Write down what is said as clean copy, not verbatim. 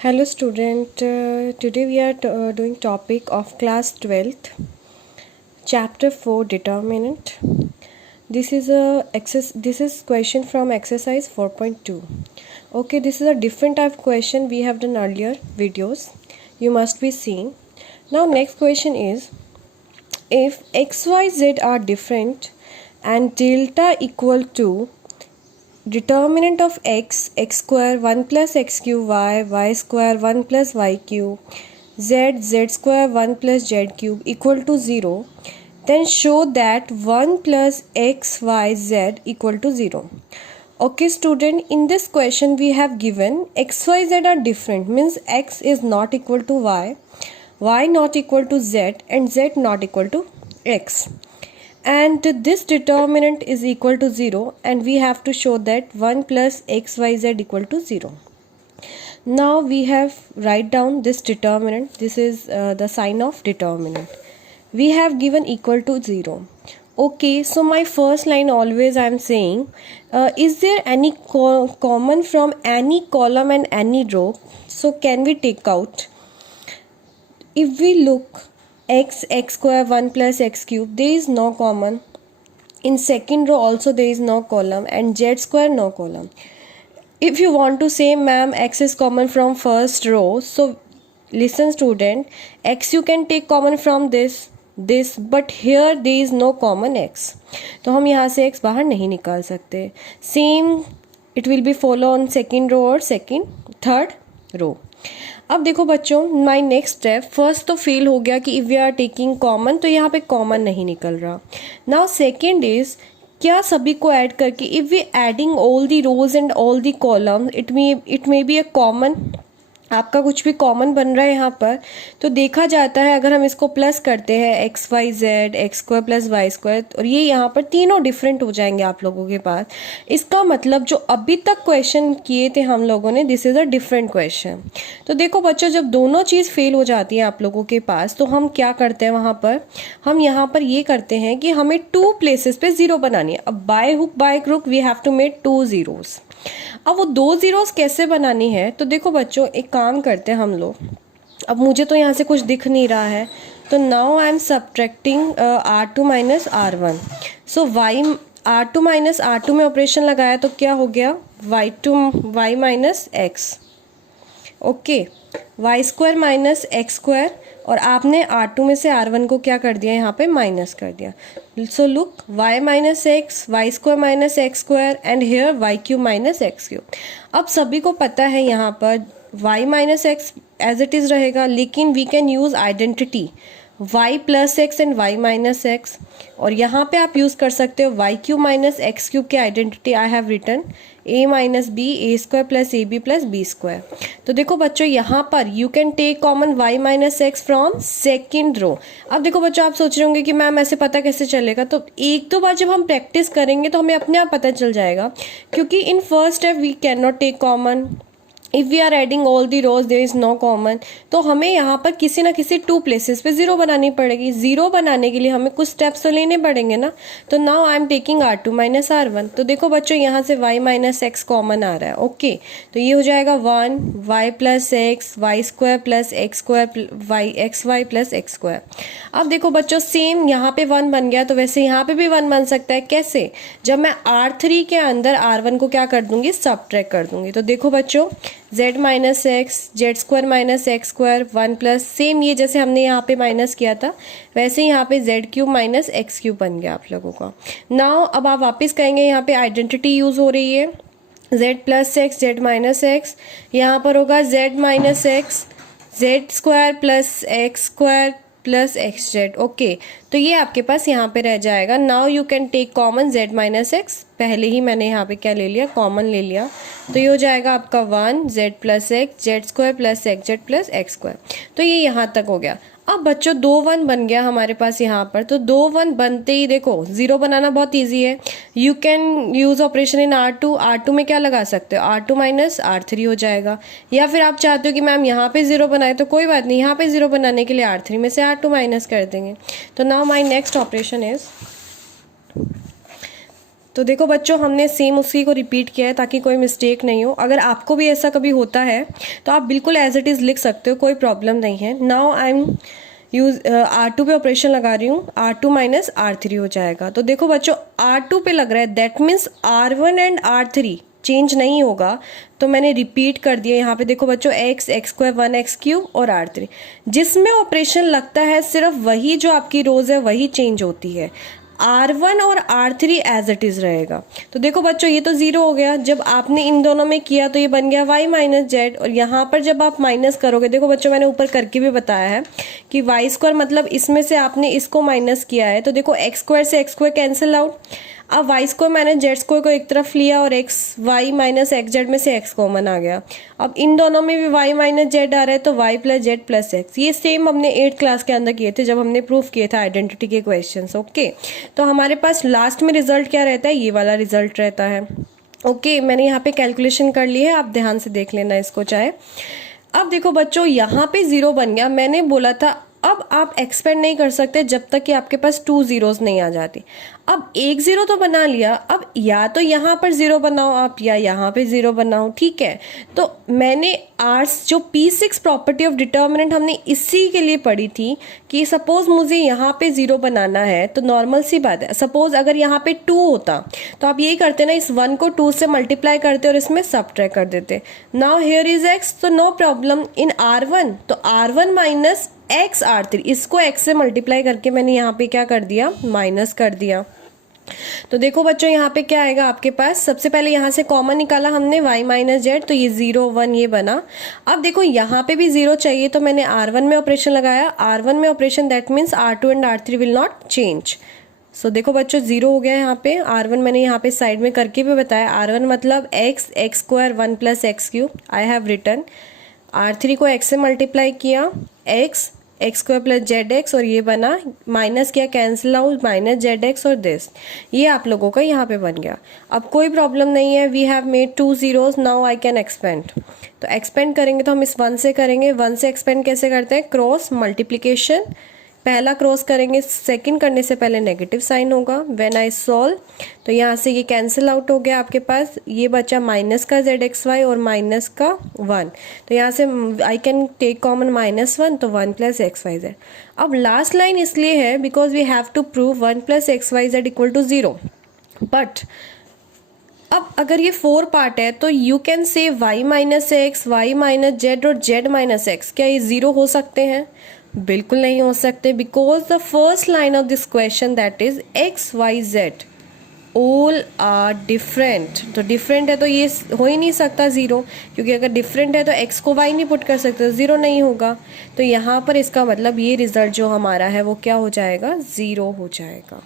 Hello student, today we are doing topic of class 12th, chapter 4 determinant. This is question from exercise 4.2. Okay, this is a different type of question we have done earlier videos. You must be seeing. Now next question is, if x, y, z are different and delta equal to determinant of x, x square 1 plus x cube y, y square 1 plus y cube, z, z square 1 plus z cube equal to 0, then show that 1 plus x, y, z equal to 0. Okay student, in this question we have given x, y, z are different, means x is not equal to y not equal to z, and z not equal to x. And this determinant is equal to 0, and we have to show that 1 plus xyz equal to 0. Now we have write down this determinant. This is the sign of determinant. We have given equal to 0. Okay, so my first line always I am saying, is there any common from any column and any row? So can we take out? If we look x square 1 plus x cube, there is no common. In second row also there is no column, and z square no column. If you want to say ma'am x is common from first row, so listen student, x you can take common from this, but here there is no common x, तो हम यहाँ से x बाहर नहीं निकाल सकते. Same it will be follow on second row और third row. अब देखो बच्चों, माय नेक्स्ट स्टेप, फर्स्ट तो फेल हो गया कि if we are taking common, तो यहाँ पे कॉमन नहीं निकल रहा. नाउ सेकेंड इज, क्या सभी को ऐड करके if we adding all the rows and all the column, it may be a common, आपका कुछ भी कॉमन बन रहा है यहाँ पर, तो देखा जाता है अगर हम इसको प्लस करते हैं x y z x square plus y square, और ये यहाँ पर तीनों डिफरेंट हो जाएंगे आप लोगों के पास. इसका मतलब जो अभी तक क्वेश्चन किए थे हम लोगों ने, this is a different question. तो देखो बच्चों, जब दोनों चीज़ फेल हो जाती है आप लोगों के पास, तो हम क्या करते हैं वहाँ पर, हम यहाँ पर ये करते हैं कि हमें 2 प्लेसेस पे 0 बनानी है. अब by hook by crook we have to make 2 zeros. अब वो 2 zeros कैसे बनानी है, तो देखो बच्चों एक काम करते हैं हम लोग. अब मुझे तो यहाँ से कुछ दिख नहीं रहा है, तो now I am subtracting R2 minus R1. So R2 minus R2 में ऑपरेशन लगाया तो क्या हो गया, y minus x. Okay, y square minus x square, और आपने R2 में से R1 को क्या कर दिया, यहाँ पे माइनस कर दिया. So look, y minus x, y square minus x square, and here y cube minus x cube. अब सभी को पता है यहाँ पर y minus x as it is रहेगा, लेकिन we can use identity y plus x and y minus x, और यहाँ पे आप यूज़ कर सकते हो y cube minus x cube की identity. I have written a minus B A square plus a b plus b square. तो देखो बच्चों यहाँ पर you can take common y minus x from second row. अब देखो बच्चों, आप सोच रहे होंगे कि मैम ऐसे पता कैसे चलेगा, तो एक दो बार जब हम प्रैक्टिस करेंगे तो हमें अपने आप पता चल जाएगा, क्योंकि in first step we can not take common. If we are adding all the rows there is no common, तो हमें यहाँ पर किसी ना किसी 2 प्लेसेस पे 0 बनानी पड़ेगी. 0 बनाने के लिए हमें कुछ स्टेप्स तो लेने पड़ेंगे ना. तो now I am taking R2 minus R1. तो देखो बच्चों, यहाँ से y माइनस एक्स कॉमन आ रहा है. ओके, तो ये हो जाएगा 1 y plus x y square plus x square y x y plus x square. अब देखो बच्चों, सेम यहाँ पे 1 बन गया, तो वैसे यहाँ पे भी 1 बन सकता है. कैसे, जब मैं R3 के अंदर R1 को क्या कर दूंगी, सब्ट्रैक्ट कर दूंगी. तो देखो बच्चों, z minus x z square minus x square 1 plus, same ये जैसे हमने यहाँ पे माइनस किया था वैसे ही यहाँ पे z cube minus x cube बन गया आप लोगों का. नाउ अब आप वापस कहेंगे, यहाँ पे आइडेंटिटी यूज हो रही है, z plus x z minus x, यहाँ पर होगा z minus x z square plus x square plus x z. Okay, तो ये आपके पास यहाँ पे रह जाएगा. Now you can take common z minus x, पहले ही मैंने यहाँ पे क्या ले लिया, कॉमन ले लिया. तो ये हो जाएगा आपका 1 z plus x z square plus x Z plus x square. तो ये यहाँ तक हो गया. अब बच्चों 2 1 बन गया हमारे पास यहाँ पर. तो 2 1 बनते ही देखो 0 बनाना बहुत इजी है. You can use operation in R2 में क्या लगा सकते हो, R2 माइनस R3 हो जाएगा. या फिर आप चाहते हो कि मैम यहाँ पे 0 बनाए, तो कोई बात नहीं, यहाँ पे 0 बनाने के लिए R3 में से R2 माइनस कर देंगे. तो now my next operation is, तो देखो बच्चों, हमने सेम उसी को रिपीट किया है ताकि कोई मिस्टेक नहीं हो। अगर आपको भी ऐसा कभी होता है तो आप बिल्कुल एज इट इज़ लिख सकते हो, कोई प्रॉब्लम नहीं है। नाउ आई एम R2 पे ऑपरेशन लगा रही हूँ, R2 माइनस R3 हो जाएगा। तो देखो बच्चों, R2 पे लग रहा है, that means R1 and R3 change नहीं होगा, तो मैंने रिपीट कर दिया। यहाँ पे देखो बच्चों, x, x स्क्वायर, 1x³ और R3, जिसमें ऑपरेशन लगता है सिर्फ वही जो आपकी रोज है वही चेंज होती है। R1 और R3 एज इट इज़ रहेगा। तो देखो बच्चों, ये तो ज़ीरो हो गया। जब आपने इन दोनों में किया तो ये बन गया y माइनस जेड, और यहाँ पर जब आप माइनस करोगे, देखो बच्चों मैंने ऊपर करके भी बताया है कि वाई स्क्वायर मतलब इसमें से आपने इसको माइनस किया है, तो देखो एक्स स्क्वायर से एक्स स्क्वायर कैंसिल आउट। अब y square minus z square को एक तरफ लिया और x y minus x z में से एक्स कॉमन आ गया। अब इन दोनों में भी वाई माइनस जेड आ रहा है, तो y plus z plus x. ये सेम हमने 8th क्लास के अंदर किए थे जब हमने प्रूफ किए थे आइडेंटिटी के क्वेश्चंस। ओके, तो हमारे पास लास्ट में रिजल्ट क्या रहता है, ये वाला रिजल्ट रहता है। ओके, मैंने यहाँ पे कैलकुलेशन कर ली है, आप ध्यान से देख लेना इसको चाहे। अब देखो बच्चों, यहाँ पे 0 बन गया। मैंने बोला था अब आप एक्सपेंड नहीं कर सकते जब तक कि आपके पास 2 zeros नहीं आ जाती। अब एक 0 तो बना लिया, अब या तो यहाँ पर 0 बनाओ आप या यहाँ पे 0 बनाओ, ठीक है। तो मैंने आर्ट्स जो P6 प्रॉपर्टी ऑफ डिटर्मिनेंट हमने इसी के लिए पढ़ी थी कि सपोज मुझे यहाँ पे 0 बनाना है, तो नॉर्मल सी बात है, सपोज अगर यहाँ पे 2 होता तो आप यही करते ना, इस 1 को 2 से मल्टीप्लाई करते और इसमें सबट्रैक्ट कर देते। नाउ हियर इज x, तो नो प्रॉब्लम इन R1, तो R1 माइनस x R3, इसको x से मल्टीप्लाई करके मैंने यहाँ पे क्या कर दिया, माइनस कर दिया। तो देखो बच्चों, यहाँ पे क्या आएगा आपके पास, सबसे पहले यहाँ से कॉमन निकाला हमने y माइनस जेड, तो ये 0 1 ये बना। अब देखो यहाँ पे भी 0 चाहिए, तो मैंने R1 में ऑपरेशन लगाया। R1 में operation that means R2 and R3 will not change. So देखो बच्चों, 0 हो गया यहाँ पे। R1 मैंने यहाँ पे साइड में करके भी बताया, R1 मतलब x, x square 1 plus x³ I have written. R3 को x से मल्टीप्लाई किया, x, x square plus z x, और ये बना, माइनस किया, cancel out, minus z x और दिस, ये आप लोगों का यहाँ पे बन गया। अब कोई प्रॉब्लम नहीं है, we have made 2 zeros, now I can expand. तो एक्सपेंड करेंगे तो हम इस 1 से करेंगे। 1 से एक्सपेंड कैसे करते हैं, क्रॉस मल्टीप्लीकेशन, पहला क्रॉस करेंगे, सेकंड करने से पहले नेगेटिव साइन होगा। व्हेन आई सॉल्व, तो यहाँ से ये कैंसिल आउट हो गया, आपके पास ये बचा माइनस का ZXY और माइनस का 1, तो यहाँ से आई कैन टेक कॉमन -1, तो 1 प्लस XYZ। अब लास्ट लाइन इसलिए है because we have to prove 1 plus XYZ equal to 0, but अब अगर ये 4 पार्ट है तो you can say y minus x, y minus z और z माइनस एक्स, क्या ये 0 हो सकते हैं? बिल्कुल नहीं हो सकते, because the first line of this question that is x, y, z all are different. तो डिफरेंट है तो ये हो ही नहीं सकता 0, क्योंकि अगर डिफरेंट है तो x को y नहीं पुट कर सकते, 0 नहीं होगा। तो यहाँ पर इसका मतलब ये रिजल्ट जो हमारा है वो क्या हो जाएगा, 0 हो जाएगा।